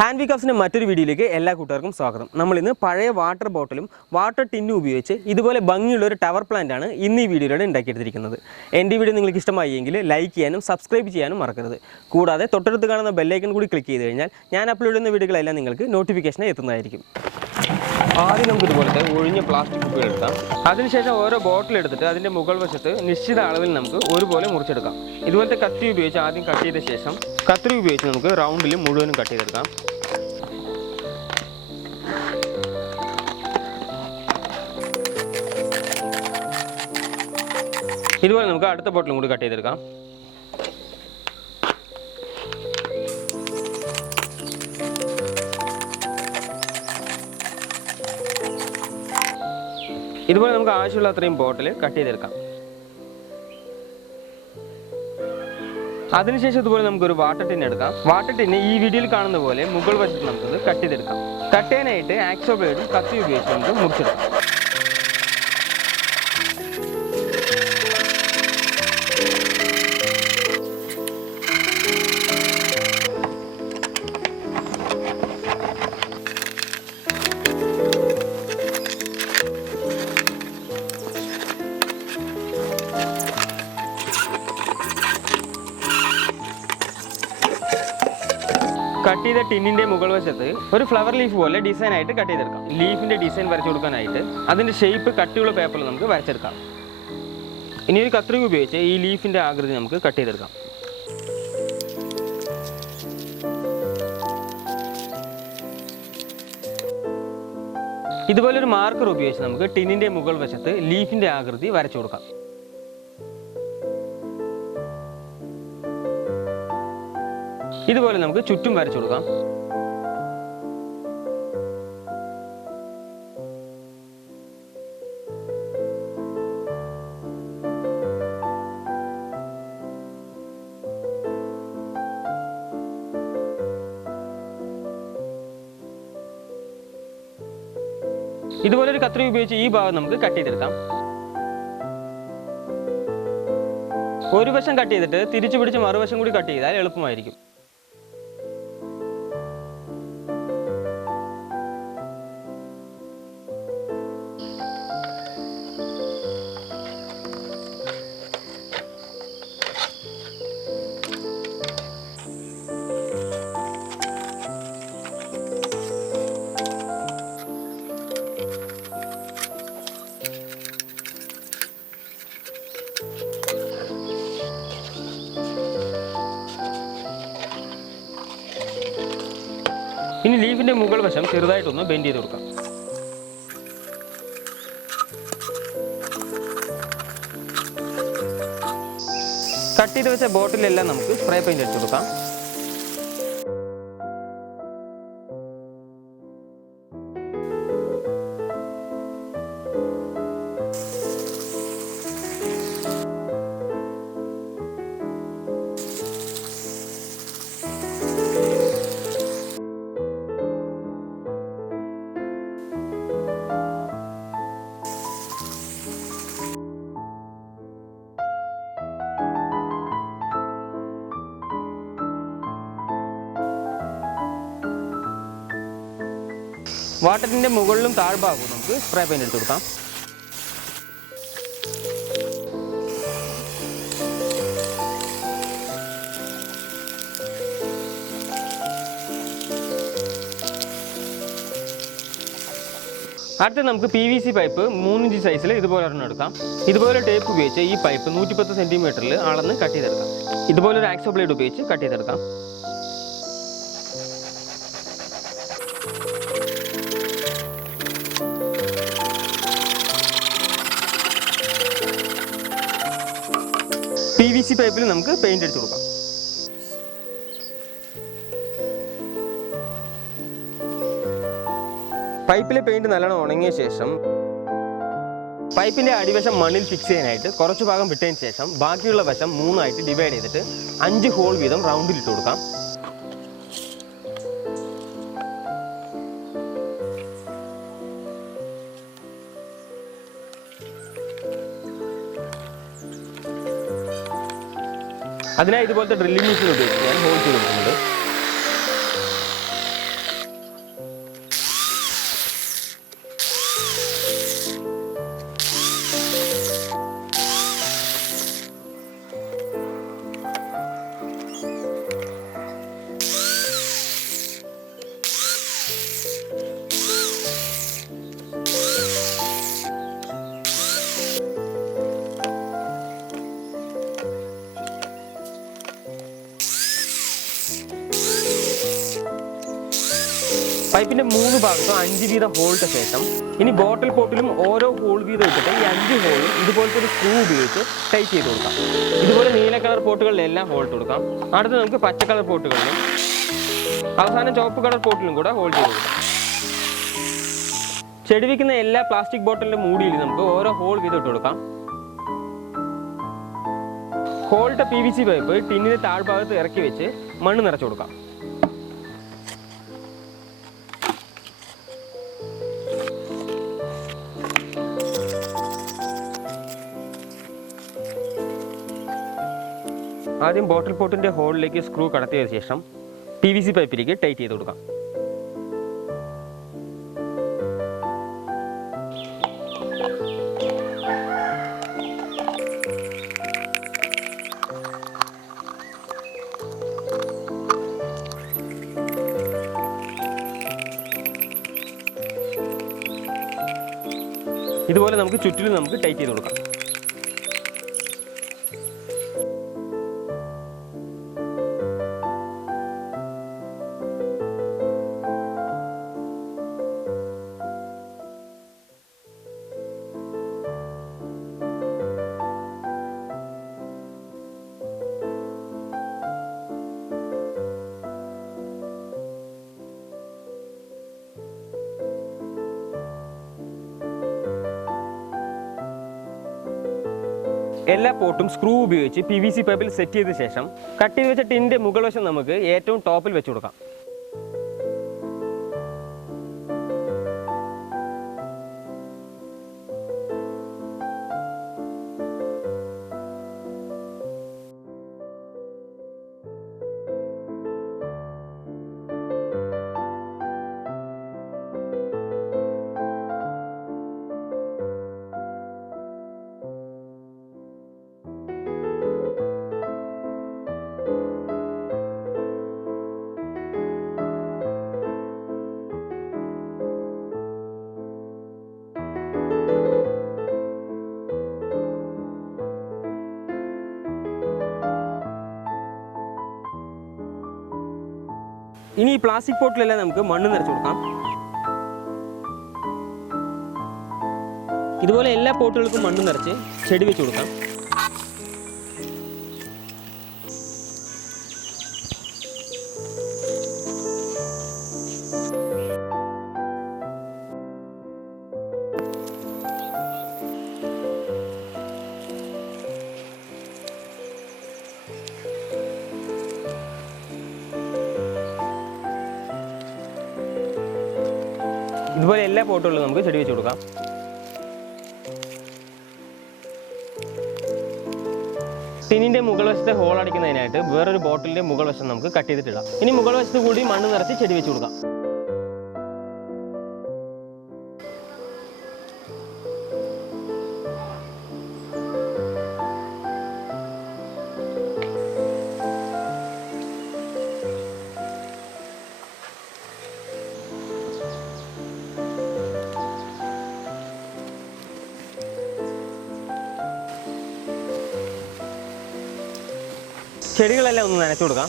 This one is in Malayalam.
ഹാൻഡ് വികാസിൻ്റെ മറ്റൊരു വീഡിയോയിലേക്ക് എല്ലാ കൂട്ടുകാർക്കും സ്വാഗതം. നമ്മളിന്ന് പഴയ വാട്ടർ ബോട്ടിലും വാട്ടർ ടിന്നും ഉപയോഗിച്ച് ഇതുപോലെ ഭംഗിയുള്ള ഒരു ടവർ പ്ലാന്റ് ആണ് ഇന്ന് ഈ വീഡിയോയിലൂടെ ഉണ്ടാക്കിയെടുത്തിരിക്കുന്നത്. എൻ്റെ വീഡിയോ നിങ്ങൾക്ക് ഇഷ്ടമായി എങ്കിൽ ലൈക്ക് ചെയ്യാനും സബ്സ്ക്രൈബ് ചെയ്യാനും മറക്കരുത്. കൂടാതെ തൊട്ടടുത്ത് കാണുന്ന ബെല്ലൈക്കൺ കൂടി ക്ലിക്ക് ചെയ്ത് കഴിഞ്ഞാൽ ഞാൻ അപ്ലോഡ് ചെയ്യുന്ന വീഡിയോകളെല്ലാം നിങ്ങൾക്ക് നോട്ടിഫിക്കേഷൻ എത്തുന്നതായിരിക്കും. ആദ്യം നമുക്ക് ഇതുപോലത്തെ ഒഴിഞ്ഞ പ്ലാസ്റ്റിക് കുപ്പികൾ എടുക്കാം. അതിനുശേഷം ഓരോ ബോട്ടിൽ എടുത്തിട്ട് അതിൻ്റെ മുകൾ വശത്ത് നിശ്ചിത അളവിൽ നമുക്ക് ഒരുപോലെ മുറിച്ചെടുക്കാം. ഇതുപോലത്തെ കത്തി ഉപയോഗിച്ച് ആദ്യം കട്ട് ചെയ്ത ശേഷം കത്രി ഉപയോഗിച്ച് നമുക്ക് റൗണ്ടിൽ മുഴുവനും കട്ട് ചെയ്തെടുക്കാം. ഇതുപോലെ നമുക്ക് അടുത്ത ബോട്ടിലും കൂടി കട്ട് ചെയ്തെടുക്കാം. ഇതുപോലെ നമുക്ക് ആവശ്യമുള്ള അത്രയും ബോട്ടിൽ കട്ട് ചെയ്തെടുക്കാം. അതിനുശേഷം ഇതുപോലെ നമുക്കൊരു വാട്ടർ ടിൻ എടുക്കാം. വാട്ടർ ടിന്ന് ഈ വീഡിയോയിൽ കാണുന്ന പോലെ മുകൾ വശത്ത് നമുക്കത് കട്ട് ചെയ്തെടുക്കാം. കട്ട് ചെയ്യാനായിട്ട് ആക്സോ ബ്ലേഡും കത്തി ഉപയോഗിച്ച് നമുക്ക് മുറിച്ചെടുക്കാം. കട്ട് ചെയ്ത ടിന്നിൻ്റെ മുകൾ വശത്ത് ഒരു ഫ്ലവർ ലീഫ് പോലെ ഡിസൈൻ ആയിട്ട് കട്ട് ചെയ്തെടുക്കാം. ലീഫിൻ്റെ ഡിസൈൻ വരച്ചു കൊടുക്കാനായിട്ട് അതിൻ്റെ ഷേപ്പ് കട്ടിയുള്ള പേപ്പറിൽ നമുക്ക് വരച്ചെടുക്കാം. ഇനി ഒരു കത്രിക ഉപയോഗിച്ച് ഈ ലീഫിൻ്റെ ആകൃതി നമുക്ക് കട്ട് ചെയ്തെടുക്കാം. ഇതുപോലൊരു മാർക്കർ ഉപയോഗിച്ച് നമുക്ക് ടിന്നിൻ്റെ മുകൾ വശത്ത് ലീഫിൻ്റെ ആകൃതി വരച്ചു കൊടുക്കാം. ഇതുപോലെ നമുക്ക് ചുറ്റും വരച്ചു കൊടുക്കാം. ഇതുപോലെ ഒരു കത്രി ഉപയോഗിച്ച് ഈ ഭാഗം നമുക്ക് കട്ട് ചെയ്തെടുക്കാം. ഒരു വശം കട്ട് ചെയ്തിട്ട് തിരിച്ചു പിടിച്ച് മറുവശം കൂടി കട്ട് ചെയ്താൽ എളുപ്പമായിരിക്കും. ഇനി ലീഫിൻ്റെ മുകൾ വശം ചെറുതായിട്ടൊന്ന് ബെൻഡ് ചെയ്ത് കൊടുക്കാം. കട്ട് ചെയ്ത് വെച്ച ബോട്ടിലെല്ലാം നമുക്ക് സ്പ്രേ പെയിന്റ് അടിച്ചു കൊടുക്കാം. വാട്ടറിൻ്റെ മുകളിലും താഴ്ഭാഗവും നമുക്ക് സ്പ്രേ പെയിന്റ് എടുത്ത് കൊടുക്കാം. അടുത്ത് നമുക്ക് PVC പൈപ്പ് 3 ഇഞ്ച് സൈസിൽ ഇതുപോലെ ഒരെണ്ണം എടുക്കാം. ഇതുപോലെ ടേപ്പ് ഉപയോഗിച്ച് ഈ പൈപ്പ് 110 സെൻറ്റിമീറ്ററിൽ അളന്ന് കട്ട് ചെയ്തെടുക്കാം. ഇതുപോലെ ഒരു ആക്സോ ബ്ലേഡ് ഉപയോഗിച്ച് കട്ട് ചെയ്തെടുക്കാം. PVC പൈപ്പിൽ നമുക്ക് പെയിന്റ് അടിച്ചു കൊടുക്കാം. പൈപ്പിലെ പെയിന്റ് നല്ലോണം ഉണങ്ങിയ ശേഷം പൈപ്പിൻ്റെ അടിവശം മണ്ണിൽ ഫിക്സ് ചെയ്യാനായിട്ട് കുറച്ച് ഭാഗം വിട്ടതിന് ശേഷം ബാക്കിയുള്ള വശം 3 ആയിട്ട് ഡിവൈഡ് ചെയ്തിട്ട് 5 ഹോൾ വീതം റൗണ്ടിൽ ഇട്ട് കൊടുക്കാം. അതിനായി ഇതുപോലത്തെ ഡ്രില്ലിംഗ് മെഷീൻ ഉപയോഗിച്ച് ഞാൻ ഹോൾ ചെയ്ത് കൊടുക്കുന്നുണ്ട്. പൈപ്പിൻ്റെ 3 ഭാഗത്തും 5 വീതം ഹോളിട്ട ശേഷം ഇനി ബോട്ടിൽ പോട്ടിലും ഓരോ ഹോൾ വീതം ഇട്ടിട്ട് ഈ 5 ഹോളും ഇതുപോലത്തെ ഒരു സ്ക്രൂ ഉപയോഗിച്ച് ടൈറ്റ് ചെയ്ത് കൊടുക്കാം. ഇതുപോലെ നീല കളർ പോട്ടുകളിലെല്ലാം ഹോൾട്ട് കൊടുക്കാം. അടുത്ത് നമുക്ക് പച്ച കളർ പോട്ടുകളിലും അവസാനം ചുവപ്പ് കളർ പോട്ടിലും കൂടെ ഹോൾഡ് ചെയ്ത് കൊടുക്കാം. ചെടി വയ്ക്കുന്ന എല്ലാ പ്ലാസ്റ്റിക് ബോട്ടിലിൻ്റെ മൂടിയിൽ നമുക്ക് ഓരോ ഹോൾ വീതം ഇട്ട് കൊടുക്കാം. ഹോൾട്ട PVC പൈപ്പ് ടിന്നിന് താഴ്ഭാഗത്ത് ഇറക്കി വെച്ച് മണ്ണ് നിറച്ചു കൊടുക്കാം. ആദ്യം ബോട്ടിൽ പോട്ടിൻ്റെ ഹോളിലേക്ക് സ്ക്രൂ കടത്തിയ ശേഷം PVC പൈപ്പിലേക്ക് ടൈറ്റ് ചെയ്ത് കൊടുക്കാം. ഇതുപോലെ നമുക്ക് ചുറ്റിലും നമുക്ക് ടൈറ്റ് ചെയ്ത് കൊടുക്കാം. എല്ലാ പോട്ടും സ്ക്രൂ ഉപയോഗിച്ച് PVC പൈപ്പിൽ സെറ്റ് ചെയ്ത ശേഷം കട്ട് ചെയ്ത് വെച്ച ടിന്നിൻ്റെ മുകൾ വശം നമുക്ക് ഏറ്റവും ടോപ്പിൽ വെച്ച് കൊടുക്കാം. ഇനി ഈ പ്ലാസ്റ്റിക് പോട്ടിലെല്ലാം നമുക്ക് മണ്ണ് നിറച്ചു കൊടുക്കാം. ഇതുപോലെ എല്ലാ പോട്ടുകൾക്കും മണ്ണ് നിറച്ച് ചെടി വെച്ച് കൊടുക്കാം. ഇതുപോലെ എല്ലാ പോട്ടുകളിലും നമുക്ക് ചെടി വെച്ച് കൊടുക്കാം. ടിന്നിൻ്റെ മുകൾ വശത്തെ ഹോൾ അടിക്കുന്നതിനായിട്ട് വേറൊരു ബോട്ടിലിൻ്റെ മുകൾ വശം നമുക്ക് കട്ട് ചെയ്തിട്ടിടാം. ഇനി മുകൾ വശത്ത് കൂടി മണ്ണ് നിറച്ച് ചെടി വെച്ച് കൊടുക്കാം. ചെടികളെല്ലാം ഒന്ന് നനച്ചു കൊടുക്കാം.